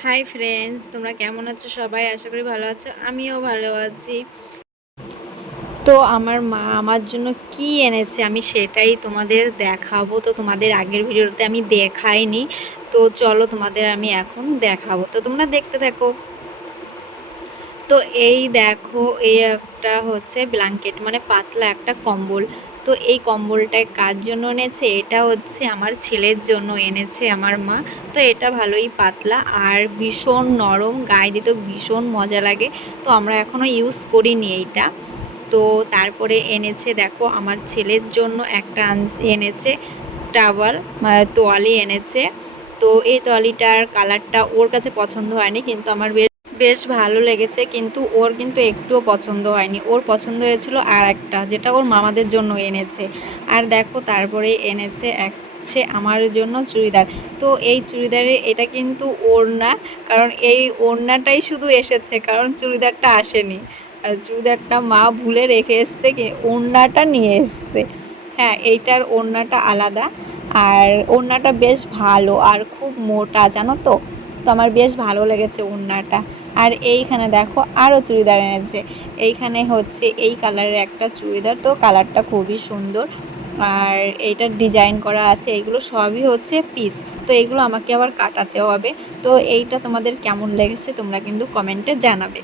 Hi friends তোমরা কেমন আছো? সবাই আশা করি ভালো আছো। আমিও ভালো আছি। তো আমার মা আমার জন্য কি এনেছে আমি সেটাই তোমাদের দেখাবো। তো তোমাদের আগের ভিডিওতে আমি দেখাইনি। তো চলো তোমাদের আমি এখন দেখাবো। তো তোমরা দেখতে থাকো। তো এই দেখো, এই একটা হচ্ছে ব্ল্যাঙ্কেট মানে পাতলা একটা কম্বল। তো এই কম্বলটায় কার জন্য এনেছে? এটা হচ্ছে আমার ছেলের জন্য এনেছে আমার মা। তো এটা ভালোই পাতলা আর ভীষণ নরম, গায়ে দিতে ভীষণ মজা লাগে। তো আমরা এখনও ইউজ করিনি এইটা। তো তারপরে এনেছে, দেখো, আমার ছেলের জন্য একটা এনেছে টাওয়াল তোয়ালি এনেছে। তো এই তোয়ালিটার কালারটা ওর কাছে পছন্দ হয়নি, কিন্তু আমার বেশ বেশ ভালো লেগেছে, কিন্তু ওর কিন্তু একটুও পছন্দ হয়নি। ওর পছন্দ হয়েছিল আর একটা, যেটা ওর মামাদের জন্য এনেছে। আর দেখো তারপরে এনেছে এক হচ্ছে আমার জন্য চুড়িদার। তো এই চুড়িদারের, এটা কিন্তু ওড়না, কারণ এই ওড়নাটাই শুধু এসেছে, কারণ চুড়িদারটা আসেনি। আর চুড়িদারটা মা ভুলে রেখে এসছে কি, ওড়নাটা নিয়ে এসছে। হ্যাঁ এইটার ওড়নাটা আলাদা। আর ওড়নাটা বেশ ভালো, আর খুব মোটা, জানো তো? তো আমার বেশ ভালো লেগেছে ওড়নাটা। আর এইখানে দেখো আরও চুড়িদার এনেছে। এইখানে হচ্ছে এই কালারের একটা চুড়িদার, তো কালারটা খুবই সুন্দর। আর এইটার ডিজাইন করা আছে, এইগুলো সবই হচ্ছে পিস তো এইগুলো আমাকে আবার কাটাতে হবে। তো এইটা তোমাদের কেমন লেগেছে তোমরা কিন্তু কমেন্টে জানাবে।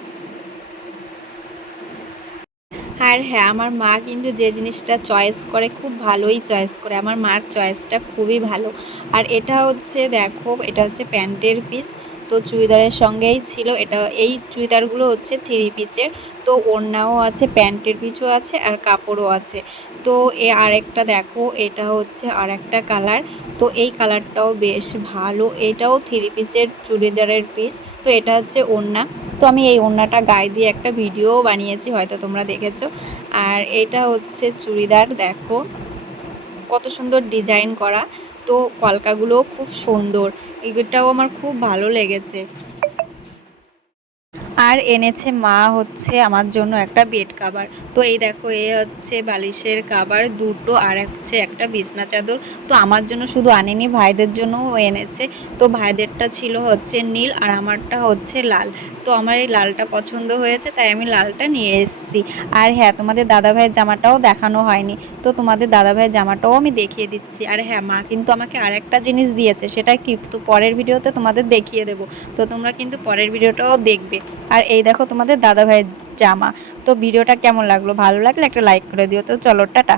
আর হ্যাঁ আমার মা কিন্তু যে জিনিসটা চয়েস করে, খুব ভালোই চয়েস করে। আমার মার চয়েসটা খুবই ভালো। আর এটা হচ্ছে, দেখো, এটা হচ্ছে প্যান্টের পিস তো চুড়িদারের সঙ্গেই ছিল। এটা এই চুড়িদারগুলো হচ্ছে থ্রি পিচের তো ওড়নাও আছে, প্যান্টের পিছও আছে আর কাপড়ও আছে। তো এ আরেকটা দেখো, এটা হচ্ছে আর একটা কালার। তো এই কালারটাও বেশ ভালো। এটাও থ্রি পিসের চুড়িদারের পিস। তো এটা হচ্ছে ওড়না। তো আমি এই ওড়নাটা গায়ে দিয়ে একটা ভিডিও বানিয়েছি, হয়তো তোমরা দেখেছ। আর এটা হচ্ছে চুড়িদার, দেখো। কত সুন্দর ডিজাইন করা। তো কলকাগুলোও খুব সুন্দর। এগুলোটাও আমার খুব ভালো লেগেছে। আর এনেছে মা হচ্ছে আমার জন্য একটা বেড কাভার তো এই দেখো, এ হচ্ছে বালিশের কাভার দুটো আর হচ্ছে একটা বিছনা চাদর। তো আমার জন্য শুধু আনেনি, ভাইদের জন্যও এনেছে। তো ভাইদেরটা ছিল হচ্ছে নীল আর আমারটা হচ্ছে লাল। তো আমার এই লালটা পছন্দ হয়েছে, তাই আমি লালটা নিয়ে এসেছি। আর হ্যাঁ তোমাদের দাদা ভাইয়ের জামাটাও দেখানো হয়নি, তো তোমাদের দাদা ভাইয়ের জামাটাও আমি দেখিয়ে দিচ্ছি। আর হ্যাঁ মা কিন্তু আমাকে আরেকটা জিনিস দিয়েছে, সেটা কি? তো পরের ভিডিওতে তোমাদের দেখিয়ে দেবো। তো তোমরা কিন্তু পরের ভিডিওটাও দেখবে। আর এই দেখো তোমাদের দাদা ভাইয়ের জামা। তো ভিডিওটা কেমন লাগল? ভালো লাগলে একটা লাইক করে দিও। তো চলো, টাটা।